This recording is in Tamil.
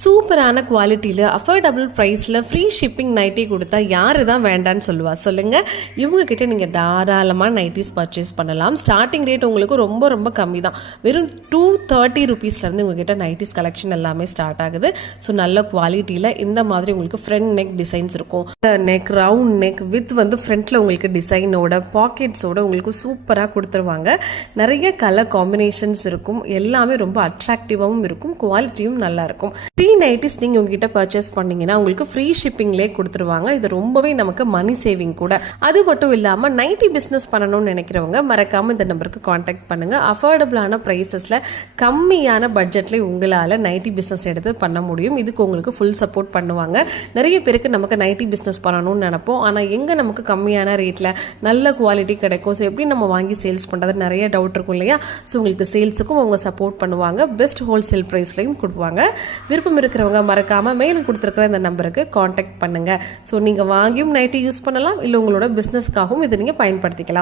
சூப்பரான குவாலிட்டியில் அஃபோர்டபுள் ப்ரைஸில் ஃப்ரீ ஷிப்பிங் நைட்டி கொடுத்தா யார் தான் வேண்டான்னு சொல்லுவா சொல்லுங்கள். இவங்கக்கிட்ட நீங்கள் தாராளமாக நைட்டிஸ் பர்ச்சேஸ் பண்ணலாம். ஸ்டார்டிங் ரேட் உங்களுக்கு ரொம்ப ரொம்ப கம்மி தான். வெறும் 230 ருபீஸ்லேருந்து உங்ககிட்ட நைட்டிஸ் கலெக்ஷன் எல்லாமே ஸ்டார்ட் ஆகுது. ஸோ நல்ல குவாலிட்டியில் இந்த மாதிரி உங்களுக்கு ஃப்ரண்ட் நெக் டிசைன்ஸ் இருக்கும். நெக் ரவுண்ட் நெக் வித் ஃப்ரண்ட்டில் உங்களுக்கு டிசைனோட பாக்கெட்ஸோட உங்களுக்கு சூப்பராக கொடுத்துருவாங்க. நிறைய கலர் காம்பினேஷன்ஸ் இருக்கும். எல்லாமே ரொம்ப அட்ராக்டிவாகவும் இருக்கும். குவாலிட்டியும் நல்லாயிருக்கும். ஃப்ரீ நைட்டிஸ் நீங்கள் உங்ககிட்ட பர்ச்சேஸ் பண்ணிங்கன்னா உங்களுக்கு ஃப்ரீ ஷிப்பிங்லேயே கொடுத்துருவாங்க. இது ரொம்பவே நமக்கு மணி சேவிங் கூட. அது மட்டும் இல்லாமல் நைட்டி பிஸ்னஸ் பண்ணணும்னு நினைக்கிறவங்க மறக்காமல் இந்த நம்பருக்கு காண்டாக்ட் பண்ணுங்கள். அஃபோர்டபுளான ப்ரைஸஸில் கம்மியான பட்ஜெட்லேயே உங்களால் நைட்டி பிஸ்னஸ் எடுத்து பண்ண முடியும். இதுக்கு உங்களுக்கு ஃபுல் சப்போர்ட் பண்ணுவாங்க. நிறைய பேருக்கு நமக்கு நைட்டி பிஸ்னஸ் பண்ணணும்னு நினைப்போம். ஆனால் எங்கே நமக்கு கம்மியான ரேட்டில் நல்ல குவாலிட்டி கிடைக்கும், ஸோ எப்படி நம்ம வாங்கி சேல்ஸ் பண்ணுறது நிறைய டவுட் இருக்கும் இல்லையா? ஸோ உங்களுக்கு சேல்ஸுக்கும் அவங்க சப்போர்ட் பண்ணுவாங்க. பெஸ்ட் ஹோல்சேல் ப்ரைஸ்லையும் கொடுப்பாங்க. விருப்பம் இருக்கிறவங்க மறக்காம மேலும் கொடுத்துருக்கிற இந்த நம்பருக்கு காண்டாக்ட் பண்ணுங்க. ஸோ நீங்கள் வாங்கியும் நைட்டி யூஸ் பண்ணலாம், இல்லை உங்களோட பிஸ்னஸ்க்காகவும் இதை நீங்கள் பயன்படுத்திக்கலாம்.